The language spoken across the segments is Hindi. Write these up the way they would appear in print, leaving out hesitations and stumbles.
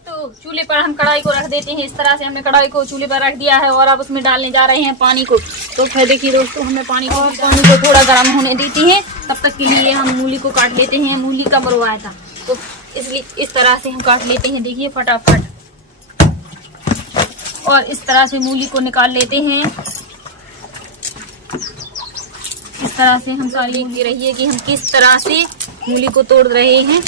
दोस्तों चूल्हे पर हम कढ़ाई को रख देते हैं। इस तरह से हमने कढ़ाई को चूल्हे पर रख दिया है और अब उसमें डालने जा रहे हैं पानी को। तो फिर देखिए दोस्तों हमने पानी को थोड़ा गर्म होने देते हैं। तब तक के लिए हम मूली को काट लेते हैं। मूली का मरवाया था तो इसलिए इस तरह से हम काट लेते हैं। देखिए फटाफट और इस तरह से मूली को निकाल लेते हैं। इस तरह से हम सारी देखते रहिए कि हम किस तरह से मूली को तोड़ रहे हैं।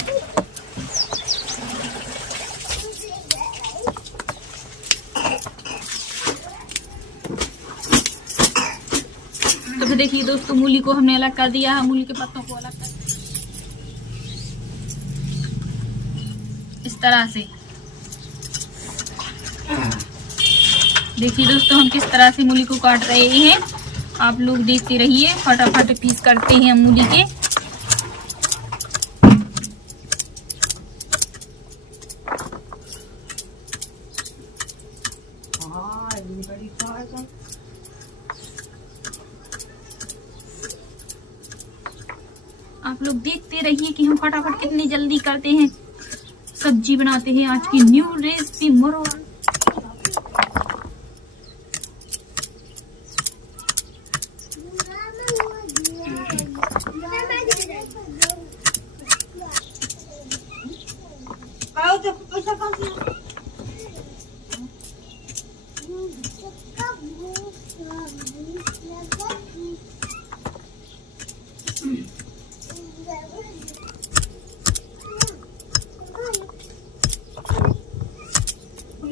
तो फिर देखिए दोस्तों मूली को हमने अलग कर दिया है। मूली के पत्तों को अलग कर इस तरह से। देखिए दोस्तों हम किस तरह से मूली को काट रहे हैं। आप लोग देखते रहिए। फटाफट पीस करते हैं मूली के। आप लोग देखते रहिए कि हम फटाफट कितनी जल्दी करते हैं। सब्जी बनाते हैं आज की न्यू रेसिपी मरवा।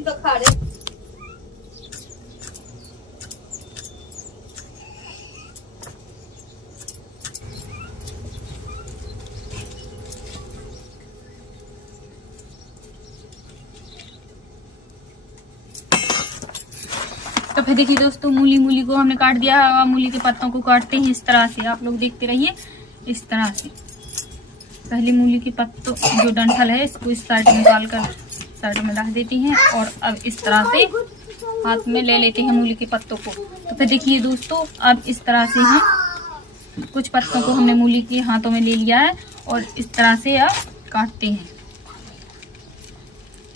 तो खा रहे तो फिर देखिए दोस्तों मूली को हमने काट दिया। अब मूली के पत्तों को काटते हैं इस तरह से। आप लोग देखते रहिए इस तरह से। पहले मूली के पत्तों जो डंठल है इसको इस साइड निकाल कर साइड में रख देती हैं और अब इस तरह से हाथ में ले लेते हैं मूली के पत्तों को। तो फिर देखिए दोस्तों अब इस तरह से हम कुछ पत्तों को हमने मूली के हाथों में ले लिया है और इस तरह से अब काटते हैं।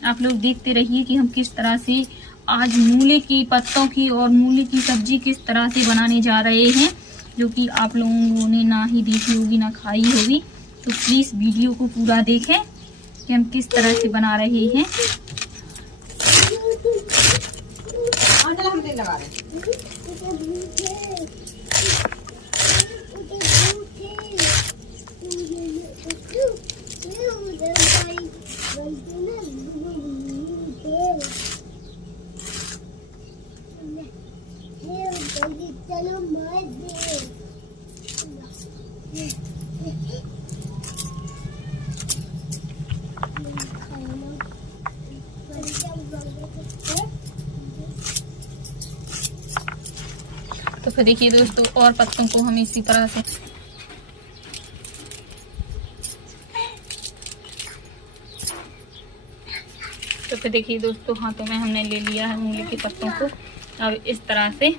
आप लोग देखते रहिए कि हम किस तरह से आज मूली की पत्तों की और मूली की सब्जी किस तरह से बनाने जा रहे हैं, जो कि आप लोगों ने ना ही देखी होगी ना खाई होगी। तो प्लीज़ वीडियो को पूरा देखें कि हम किस तरह से बना रहे हैं। तो फिर देखिए दोस्तों और पत्तों को हम इसी तरह से तो फिर देखिए दोस्तों हाथों में हमने ले लिया है मूली के पत्तों को। अब इस तरह से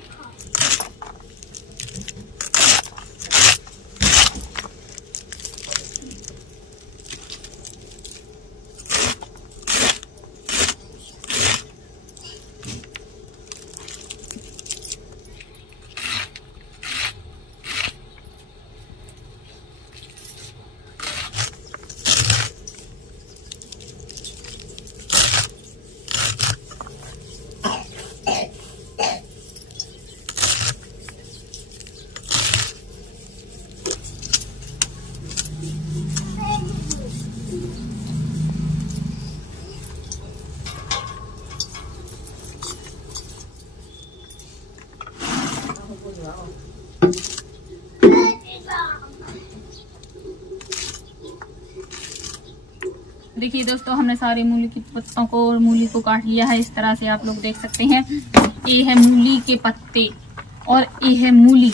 देखिए दोस्तों हमने सारे मूली के पत्तों को और मूली को काट लिया है। इस तरह से आप लोग देख सकते हैं। ये है मूली के पत्ते और ये है मूली।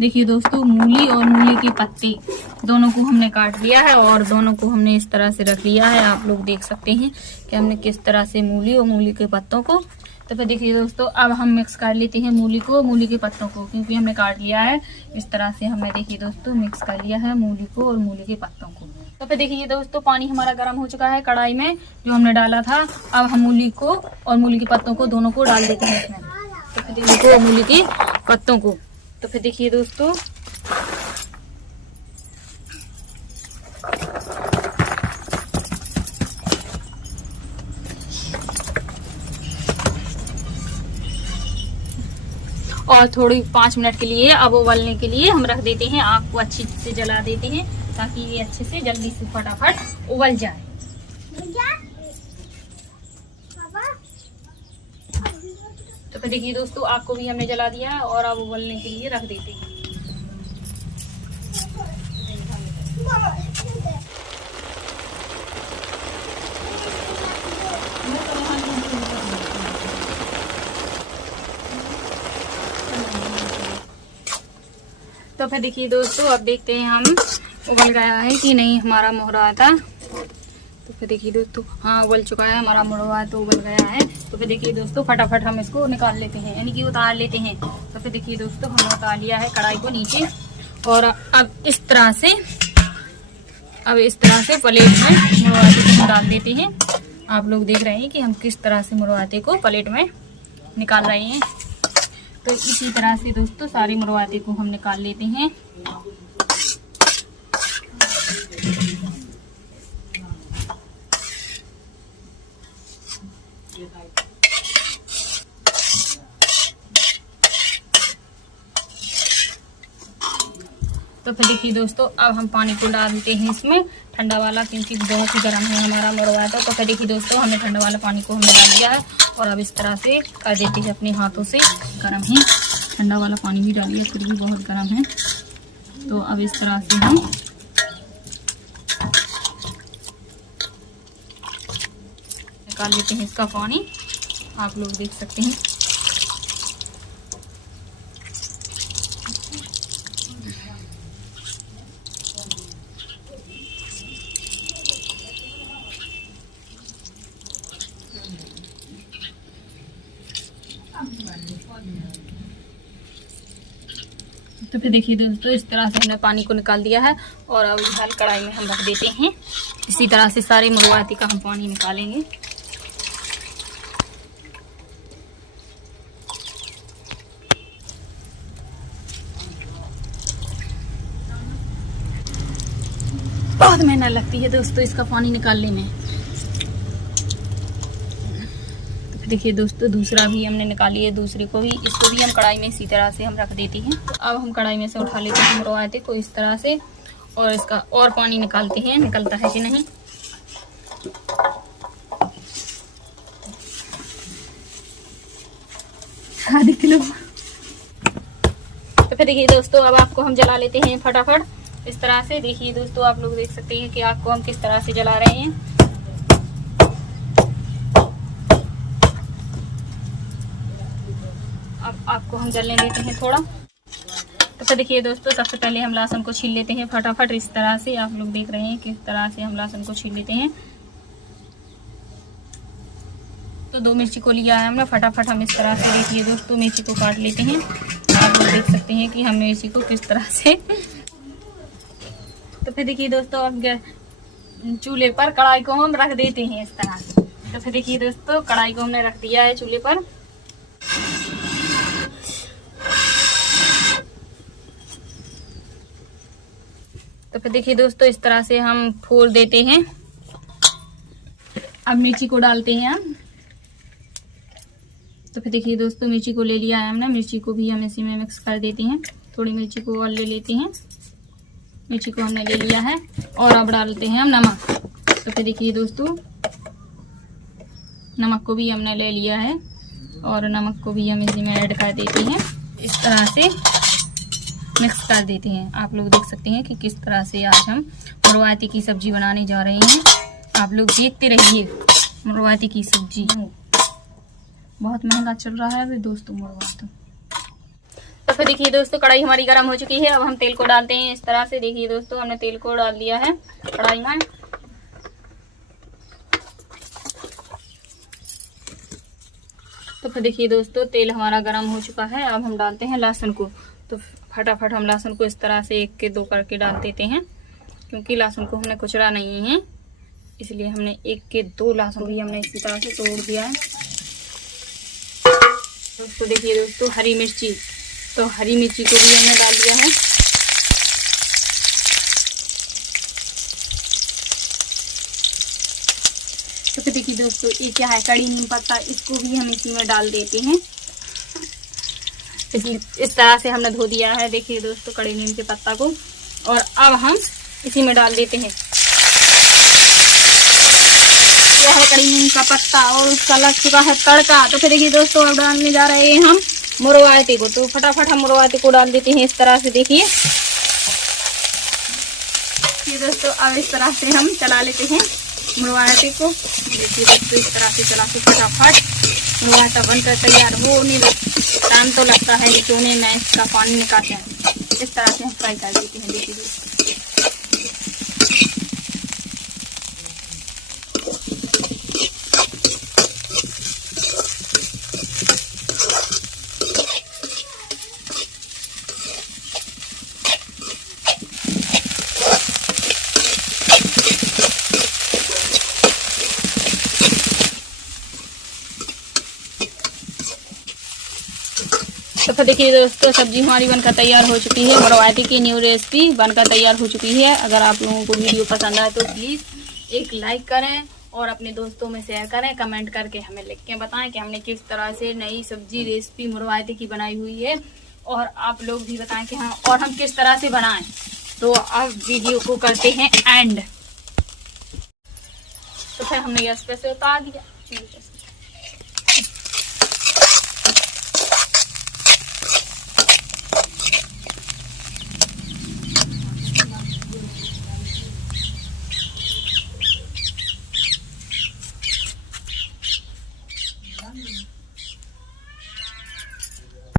देखिए दोस्तों मूली और मूली के पत्ते दोनों को हमने काट लिया है और दोनों को हमने इस तरह से रख लिया है। आप लोग देख सकते हैं कि हमने किस तरह से मूली और मूली के पत्तों को। तो फिर देखिए दोस्तों अब हम मिक्स कर लेते हैं मूली को मूली के पत्तों को, क्योंकि हमने काट लिया है। इस तरह से हमने देखिए दोस्तों मिक्स कर लिया है मूली को और मूली के पत्तों को। तो फिर देखिए दोस्तों पानी हमारा गर्म हो चुका है कढ़ाई में जो हमने डाला था। अब हम मूली को और मूली के पत्तों को दोनों को डाल देते हैं इसमें। तो फिर देखिए मूली के पत्तों को, तो फिर देखिए दोस्तों और थोड़ी 5 मिनट के लिए अब उबलने के लिए हम रख देते हैं। आग को अच्छी से जला देते हैं ताकि ये अच्छे से जल्दी से फटाफट उबल जाए। तो फिर देखिए दोस्तों आग को भी हमने जला दिया है और अब उबलने के लिए रख देते हैं। तो फिर देखिए दोस्तों अब देखते हैं हम उबल गया है कि नहीं हमारा मोहरा था। तो फिर देखिए दोस्तों हाँ उबल चुका है हमारा मोहरा, तो उबल गया है। तो फिर देखिए दोस्तों फटाफट हम इसको निकाल लेते हैं यानी कि उतार लेते हैं। तो फिर देखिए दोस्तों हमने उतार लिया है कढ़ाई को नीचे और अब इस तरह से प्लेट में मुरवाते को डाल देते हैं। आप लोग देख रहे हैं कि हम किस तरह से मुरवाते को प्लेट में निकाल रहे हैं। तो इसी तरह से दोस्तों सारी मुरवाते को हम निकाल लेते हैं। तो फिर देखिए दोस्तों अब हम पानी को डालते हैं इसमें ठंडा वाला, क्योंकि बहुत ही गर्म है हमारा मुरवा। तो फिर देखिए दोस्तों हमने ठंडा वाला पानी को हमने डाल दिया है और अब इस तरह से कर देते हैं अपने हाथों से। गर्म है, ठंडा वाला पानी भी डालिए फिर भी बहुत गर्म है। तो अब इस तरह से हम निकाल लेते हैं इसका पानी। आप लोग देख सकते हैं। तो फिर देखिए दोस्तों इस तरह से हमने पानी को निकाल दिया है और अब दाल कढ़ाई में हम रख देते हैं। इसी तरह से सारे मुरवाती का हम पानी निकालेंगे। बहुत मेहनत लगती है दोस्तों इसका पानी निकालने में। देखिए दोस्तों दूसरा भी हमने निकाल लिया, दूसरे को भी, इसको भी हम कढ़ाई में इसी तरह से हम रख देते हैं। तो अब हम कढ़ाई में से उठा लेते हैं मुरवाते को इस तरह से और इसका और पानी निकालते हैं, निकलता है कि नहीं। आधी किलो। तो फिर देखिए दोस्तों अब आपको हम जला लेते हैं फटाफट इस तरह से। देखिए दोस्तों आप लोग देख सकते हैं कि आग को हम किस तरह से जला रहे हैं। अब आपको हम जलने देते हैं थोड़ा। तो फिर देखिए दोस्तों सबसे पहले हम लहसुन को छील लेते हैं फटाफट इस तरह से। आप लोग देख रहे हैं किस तरह से हम लहसुन को छील लेते हैं। तो 2 मिर्ची को लिया है हमने, फटाफट हम इस तरह से देखिए दोस्तों मिर्ची को काट लेते हैं। आप लोग देख सकते हैं कि हम मिर्ची को किस तरह से। तो फिर देखिए दोस्तों अब चूल्हे पर कढ़ाई को हम रख देते हैं इस तरह से। तो फिर देखिए दोस्तों कढ़ाई को हमने रख दिया है चूल्हे पर। तो फिर देखिए दोस्तों इस तरह से हम फोड़ देते हैं। अब मिर्ची को डालते हैं हम। तो फिर देखिए दोस्तों मिर्ची को ले लिया है हमने, मिर्ची को भी हम इसी में मिक्स कर देते हैं। थोड़ी मिर्ची को और ले लेते हैं। मिर्ची को हमने ले लिया है और अब डालते हैं हम नमक। तो फिर देखिए दोस्तों नमक को भी हमने ले लिया है और नमक को भी हम इसी में ऐड कर देते हैं। इस तरह से मिक्स कर देते हैं। आप लोग देख सकते हैं कि किस तरह से आज हम मुरवाती की सब्जी बनाने जा रहे हैं। आप लोग देखते रहिए मुरवाती की सब्जी। बहुत महंगा चल रहा है अभी दोस्तों मुरवाता। तो फिर देखिए दोस्तों कढ़ाई हमारी गर्म हो चुकी है। अब हम तेल को डालते हैं इस तरह से। देखिए दोस्तों हमने तेल को डाल दिया है कढ़ाई में। तो फिर देखिए दोस्तों तेल हमारा गर्म हो चुका है। अब हम डालते हैं लहसुन को। तो फटाफट हम लहसुन को इस तरह से 1 के 2 करके डाल देते हैं, क्योंकि लहसुन को हमने कुचरा नहीं है, इसलिए हमने 1 के 2 लहसुन भी हमने इसी तरह से तोड़ दिया है। दोस्तों देखिए दोस्तों, हरी मिर्ची, तो हरी मिर्ची को भी हमने डाल दिया है। तो फिर देखिए दोस्तों, ये क्या है, कड़ी नीम पत्ता, इसको भी हम इसी में डाल देते हैं। इस तरह से हमने धो दिया है, देखिए दोस्तों, कड़ी नीम के पत्ता को। और अब हम इसी में डाल देते हैं, यह है कड़ी नीम का पत्ता और उसका लग चुका है तड़का। तो फिर देखिए दोस्तों, अब डालने जा रहे हैं हम मुरवायते को। तो फटाफट हम मुरवायते को डाल देते हैं इस तरह से। देखिए दोस्तों, अब इस तरह से हम चला लेते हैं मुरवायते को। देखिए दोस्तों, इस तरह से चला के फटाफट मुरवायता बनकर तैयार होने टाइम तो लगता है, लेकिन उन्हें मैं इसका पानी निकालते हैं। इस तरह से हम फ्राई कर देते हैं। देखिए दोस्तों, तो फिर देखिए दोस्तों, सब्जी हमारी बनकर तैयार हो चुकी है। मुरवायते की न्यू रेसिपी बनकर तैयार हो चुकी है। अगर आप लोगों को वीडियो पसंद आए तो प्लीज़ एक लाइक करें और अपने दोस्तों में शेयर करें। कमेंट करके हमें लिख के बताएं कि हमने किस तरह से नई सब्जी रेसिपी मुरवायते की बनाई हुई है, और आप लोग भी बताएं कि हाँ, और हम किस तरह से बनाएं। तो अब वीडियो को करते हैं एंड। तो फिर हमने गैस पे से उतार दिया।